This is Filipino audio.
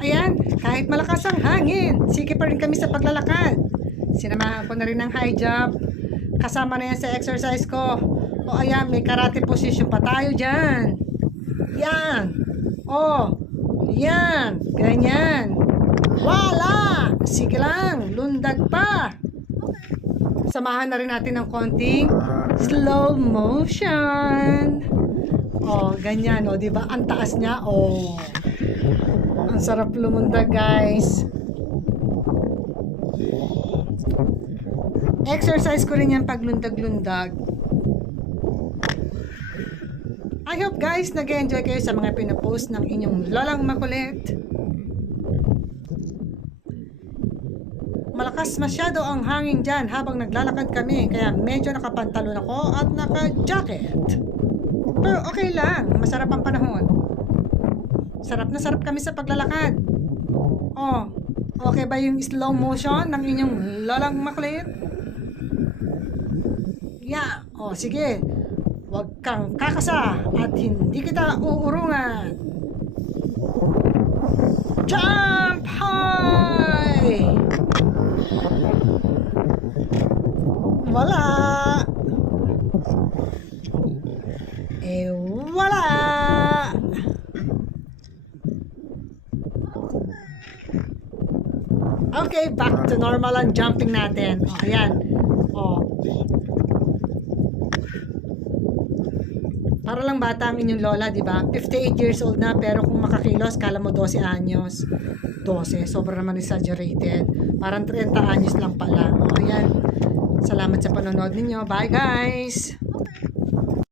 Ayan, kahit malakas ang hangin, sige pa rin kami sa paglalakad. Sinamahan ko na rin ng high jump. Kasama na yan sa exercise ko. O ayan, may karate position pa tayo dyan. Yan. O, yan. Ganyan. Wala! Sige lang, lundag pa. Samahan na rin natin ng konting slow motion. O, ganyan. O, diba? Ang taas niya. O, ang sarap lumundag, guys. Exercise ko rin yan pag lundag-lundag. I hope guys nag-enjoy kayo sa mga pinapost ng inyong lolang makulit. Malakas masyado ang hangin dyan habang naglalakad kami, kaya medyo nakapantalon ako at naka-jacket. Pero okay lang, masarap ang panahon. Sarap na sarap kami sa paglalakad. Oh, okay ba yung slow motion ng inyong lolang makulit? Yeah, oh sige. Huwag kang kakasa at hindi kita uurungan. Jump high! Wala! Wala! Okay, back to normal ang jumping natin. O, ayan. O. Para lang bata ang inyong lola, di ba? 58 years old na, pero kung makakilos, kala mo 12 anyos. 12, sobrang naman exaggerated. Parang 30 anyos lang pala. O, ayan. Salamat sa panonood ninyo. Bye, guys!